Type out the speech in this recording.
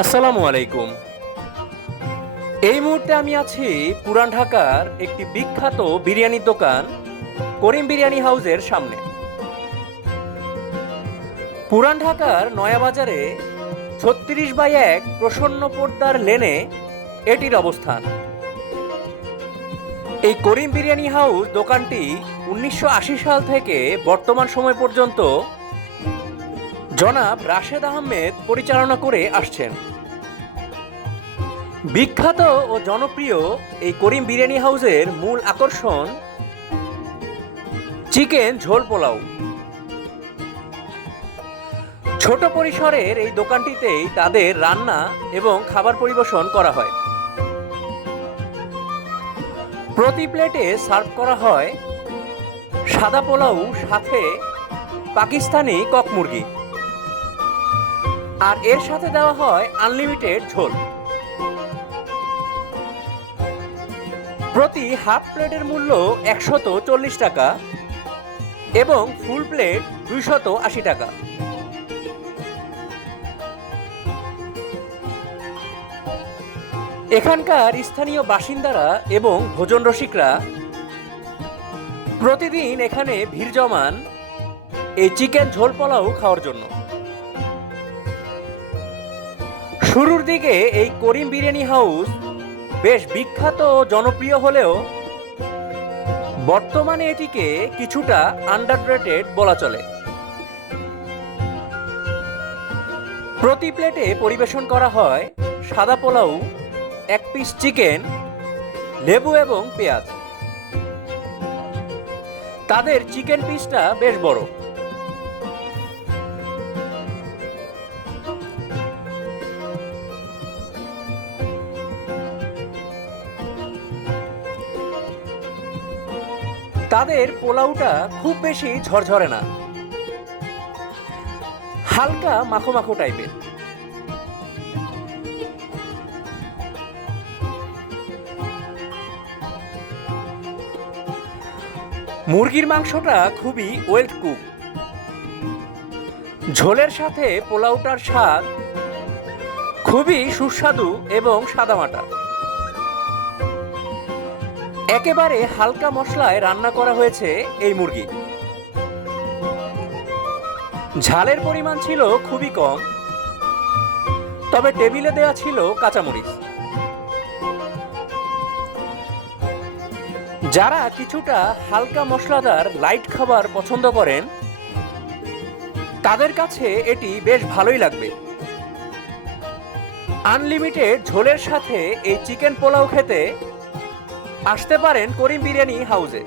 আসসালামু আলাইকুম। এই মুহূর্তে আমি আছি পুরান ঢাকার একটি বিখ্যাত বিরিয়ানির দোকান করিম বিরিয়ানি হাউসের সামনে। পুরান ঢাকার নয়াবাজারে 36/1 প্রসন্ন পোদ্দার লেনে এটির অবস্থান। এই করিম বিরিয়ানি হাউস দোকানটি 1980 সাল থেকে বর্তমান সময় পর্যন্ত জনাব রাশেদ আহমেদ পরিচালনা করে আসছেন। বিখ্যাত ও জনপ্রিয় এই করিম বিরিয়ানি হাউসের মূল আকর্ষণ চিকেন ঝোল পোলাও। ছোট পরিসরের এই দোকানটিতেই তাদের রান্না এবং খাবার পরিবেশন করা হয়। প্রতি প্লেটে সার্ভ করা হয় সাদা পোলাও, সাথে পাকিস্তানি কক মুরগি, আর এর সাথে দেওয়া হয় আনলিমিটেড ঝোল। প্রতি হাফ প্লেটের মূল্য 140 টাকা এবং ফুল প্লেট 280 টাকা। এখানকার স্থানীয় বাসিন্দারা এবং ভোজন রসিকরা প্রতিদিন এখানে ভিড় জমান এই চিকেন ঝোল পোলাও খাওয়ার জন্য। শুরুর দিকে এই করিম বিরিয়ানি হাউস বেশ বিখ্যাত ও জনপ্রিয় হলেও বর্তমানে এটিকে কিছুটা আন্ডাররেটেড বলা চলে। প্রতি প্লেটে পরিবেশন করা হয় সাদা পোলাও, 1 পিস চিকেন, লেবু এবং পেঁয়াজ। তাদের চিকেন পিসটা বেশ বড়। তাদের পোলাওটা খুব বেশি ঝরঝরে না, হালকা মাখো মাখো টাইপের। মুরগির মাংসটা খুবই ওয়েল কুক। ঝোলের সাথে পোলাওটার স্বাদ খুবই সুস্বাদু এবং সাদামাটা। একেবারে হালকা মশলায় রান্না করা হয়েছে এই মুরগি। ঝালের পরিমাণ ছিল খুবই কম, তবে টেবিলে দেওয়া ছিল কাঁচামরিচ। যারা কিছুটা হালকা মশলাদার লাইট খাবার পছন্দ করেন তাদের কাছে এটি বেশ ভালোই লাগবে। আনলিমিটেড ঝোলের সাথে এই চিকেন পোলাও খেতে আসতে পারেন করিম বিরিয়ানি হাউসে।